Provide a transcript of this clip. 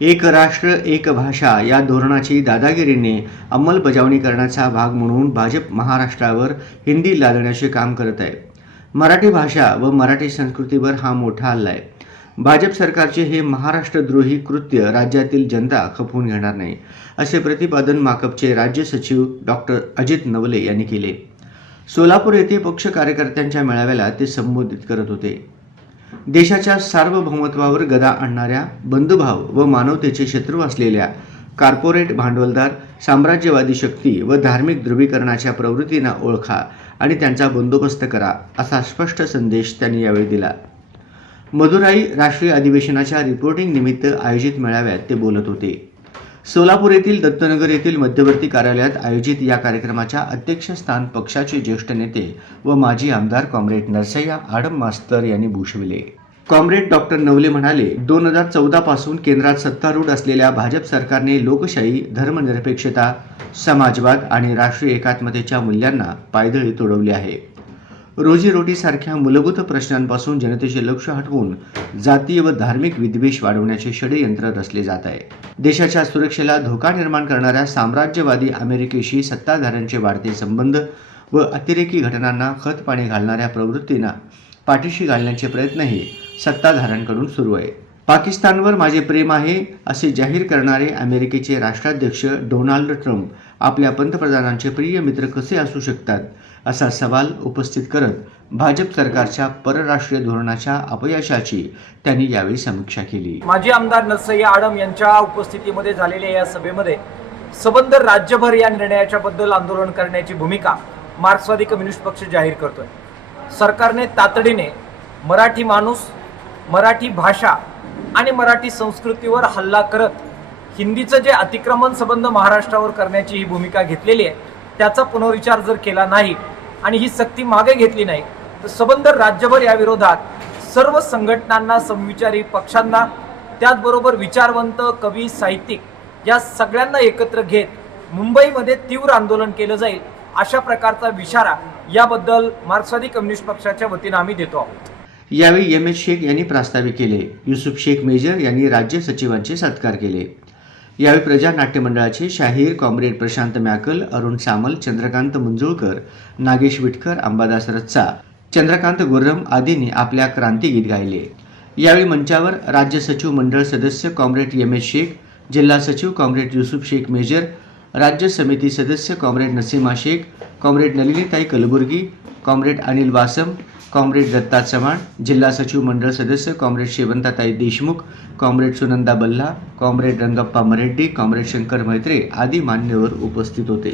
एक राष्ट्र एक भाषा या धोरणाची दादागिरीने अंमलबजावणी करण्याचा भाग म्हणून भाजप महाराष्ट्रावर हिंदी लादण्याचे काम करत आहे. मराठी भाषा व मराठी संस्कृतीवर हा मोठा हल्ला आहे. भाजप सरकारचे हे महाराष्ट्रद्रोही कृत्य राज्यातील जनता खपवून घेणार नाही असे प्रतिपादन माकपचे राज्य सचिव डॉक्टर अजित नवले यांनी केले. सोलापूर येथे पक्ष कार्यकर्त्यांच्या मेळाव्याला ते संबोधित करत होते. देशाच्या सार्वभौमत्वावर गदा आणणाऱ्या बंधुभाव व मानवतेचे शत्रू असलेल्या कार्पोरेट भांडवलदार साम्राज्यवादी शक्ती व धार्मिक ध्रुवीकरणाच्या प्रवृत्तींना ओळखा आणि त्यांचा बंदोबस्त करा असा स्पष्ट संदेश त्यांनी यावेळी दिला. मदुराई राष्ट्रीय अधिवेशनाच्या रिपोर्टिंग निमित्त आयोजित मेळाव्यात ते बोलत होते. सोलापूर येथील दत्तनगर येथील मध्यवर्ती कार्यालयात आयोजित या कार्यक्रमाच्या अध्यक्षस्थान पक्षाचे ज्येष्ठ नेते व माजी आमदार कॉम्रेड नरसय्या आडम मास्तर यांनी भूषविले. कॉम्रेड डॉक्टर नवले म्हणाले दोन हजार चौदा पासून केंद्रात सत्तारूढ असलेल्या भाजप सरकारने लोकशाही धर्मनिरपेक्षता समाजवाद आणि राष्ट्रीय एकात्मतेच्या मूल्यांना पायदळी तोडवली आहे. रोजीरोटीसारख्या मूलभूत प्रश्नांपासून जनतेचे लक्ष हटवून जातीय व धार्मिक विद्वेष वाढवण्याचे षडयंत्र रचले जात आहे. देशाच्या सुरक्षेला धोका निर्माण करणाऱ्या साम्राज्यवादी अमेरिकेशी सत्ताधाऱ्यांचे वाढते संबंध व अतिरेकी घटनांना खतपाणी घालणाऱ्या प्रवृत्तींना पाठीशी घालण्याचे प्रयत्नही सत्ताधाऱ्यांकडून सुरू आहे. पाकिस्तानवर माझे प्रेम आहे असे जाहीर करणारे अमेरिकेचे राष्ट्राध्यक्ष डोनाल्ड ट्रम्प आपल्या पंतप्रधानांचे प्रिय मित्र कसे असू शकतात असा सवाल उपस्थित करत भाजप सरकारच्या परराष्ट्रीय धोरणाच्या अपयशाची त्यांनी यावेळी समीक्षा केली. माजी आमदार नरसय्या आडम यांच्या उपस्थितीमध्ये झालेल्या या सभेमध्ये सबंध राज्यभर या निर्णयाच्या बद्दल आंदोलन करण्याची भूमिका मार्क्सवादी कम्युनिस्ट पक्ष जाहीर करतोय. सरकारने तातडीने मराठी माणूस मराठी भाषा आणि मराठी संस्कृतीवर हल्ला करत हिंदीचं जे अतिक्रमण संबंध महाराष्ट्रावर करण्याची ही भूमिका घेतलेली आहे त्याचा पुनर्विचार जर केला नाही आणि ही सक्ती मागे घेतली नाही तर सबंध राज्यभर या विरोधात सर्व संघटनांना समविचारी पक्षांना त्याचबरोबर विचारवंत कवी साहित्यिक या सगळ्यांना एकत्र घेत मुंबईमध्ये तीव्र आंदोलन केलं जाईल अशा प्रकारचा विशारा याबद्दल मार्क्सवादी कम्युनिस्ट पक्षाच्या वतीनं आम्ही देतो आहोत. यावेळी एम एच शेख यांनी प्रास्ताविक केले. युसुफ शेख मेजर यांनी राज्य सचिवांचे सत्कार केले. यावेळी प्रजा नाट्य मंडळाचे शाहीर कॉम्रेड प्रशांत मॅकल अरुण सामल चंद्रकांत मुंजुळकर नागेश विटकर अंबादास रच्चा चंद्रकांत गुर्रम आदींनी आपल्या क्रांतीगीत गायले. यावेळी मंचावर राज्य सचिव मंडळ सदस्य कॉम्रेड एम एस शेख जिल्हा सचिव कॉम्रेड युसुफ शेख मेजर राज्य समिती सदस्य comrade Nasima Shaikh comrade Nalinitai Kalburgi comrade Anil Vasam comrade Datta Chavan जिल्हा सचिव मंडळ सदस्य comrade शेवंताताई Deshmukh comrade Sunanda Balla comrade Rangappa Mareddy comrade Shankar Maitre आदी मान्यवर उपस्थित होते.